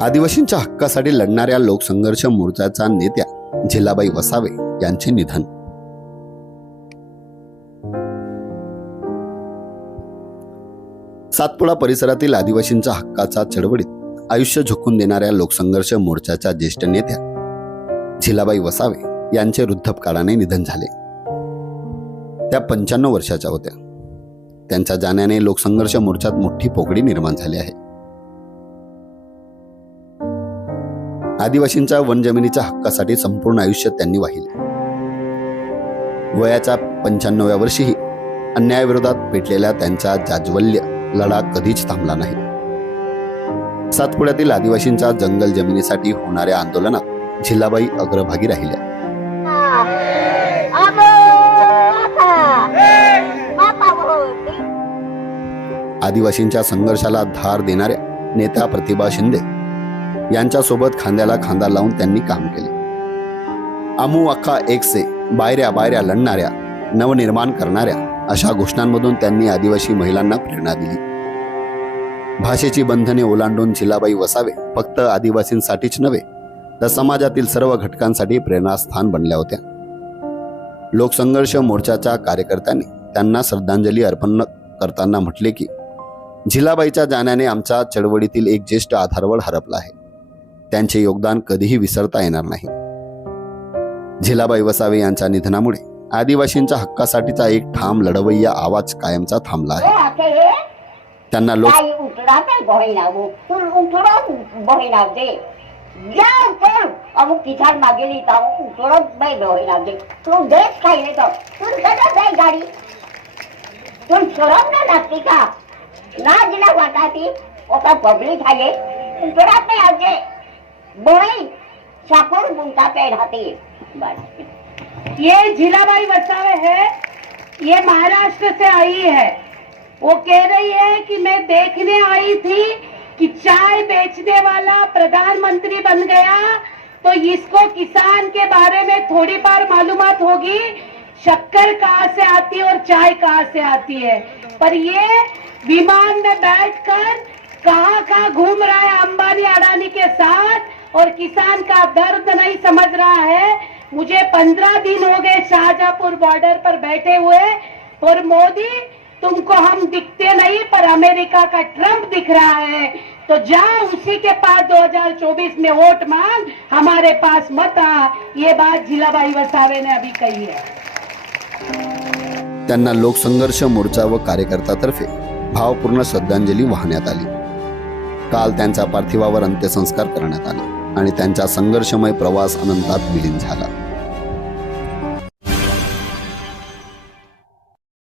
आदिवासींच्या हक्कासाठी लढणाऱ्या लोकसंघर्ष मोर्चाच्या नेत्या झिलाबाई वसावे यांचे निधन. सातपुडा परिसरातील आदिवासींच्या हक्काचा चळवळीत आयुष्य झोकून देणाऱ्या लोकसंघर्ष मोर्चाच्या ज्येष्ठ नेत्या झिलाबाई वसावे यांचे वृद्धपकाळाने निधन झाले. त्या पंच्याण्णव वर्षाच्या होत्या. त्यांच्या जाण्याने लोकसंघर्ष मोर्चात मोठी पोकळी निर्माण झाली आहे. आदिवासींच्या वनजमिनीच्या हक्कासाठी संपूर्ण आयुष्य त्यांनी वाहिले. वयाच्या पंच्याण्णव्या वर्षीही अन्यायाविरोधात पेटलेल्या त्यांचा जाज्वल्य लढा कधीच थांबला नाही. सातपुड्यातील आदिवासींच्या जंगल जमिनीसाठी होणाऱ्या आंदोलनात झिलाबाई अग्रभागी राहिल्या. आदिवासींच्या संघर्षाला धार देणाऱ्या नेत्या प्रतिभा शिंदे यांच्यासोबत खांद्याला खांदा लावून त्यांनी काम केले. आमू अख्खा एक से बायऱ्या बायऱ्या लढणाऱ्या नवनिर्माण करणाऱ्या अशा घोषणांमधून त्यांनी आदिवासी महिलांना प्रेरणा दिली. भाषेची बंधने ओलांडून झिलाबाई वसावे फक्त आदिवासींसाठीच नव्हे तर समाजातील सर्व घटकांसाठी प्रेरणास्थान बनल्या होत्या. लोकसंघर्ष मोर्चाच्या कार्यकर्त्यांनी त्यांना श्रद्धांजली अर्पण करताना म्हटले की झिलाबाईच्या जाण्याने आमच्या चळवळीतील एक ज्येष्ठ आधारवड हरपला आहे. त्यांचे योगदान कधीही विसरता येणार नाही. झिलाबाई वसावे यांच्या निधनामुळे आदिवासींच्या हक्कासाठीचा एक ठाम लढवय्या आवाज कायमचा थांबला आहे. त्यांना लोक ना जिला पब्लिक आहे, उतराते आजे. बोई, सापूर बुंता पे रहती. बस. ये झिलाबाई वसावे है ये महाराष्ट्र से आई है वो कह रही है कि मैं देखने आई थी कि चाय बेचने वाला प्रधानमंत्री बन गया तो इसको किसान के बारे में थोड़ी बार मालूमात होगी शक्कर कहाँ से आती है और चाय कहाँ से आती है पर ये विमान में बैठकर कहाँ कहाँ घूम रहा है अंबानी अडानी के साथ और किसान का दर्द नहीं समझ रहा है। मुझे पंद्रह दिन हो गए शाहजहापुर बॉर्डर पर बैठे हुए। और मोदी, तुमको हम दिखते नहीं, पर अमेरिका का ट्रंप दिख रहा है। तो जा उसी के पास 2024 में वोट मांग, हमारे पास मत आ। ये बात जिलाबाई वसावे ने अभी कही है। त्यांना लोकसंघर्ष मोर्चा व कार्यकर्ता कार्यकर्त्यातर्फे भावपूर्ण श्रद्धांजली वाहण्यात आली. काल त्यांच्या पार्थिवावर अंत्यसंस्कार करण्यात आले आणि त्यांचा संघर्षमय प्रवास अनंतात विलीन झाला.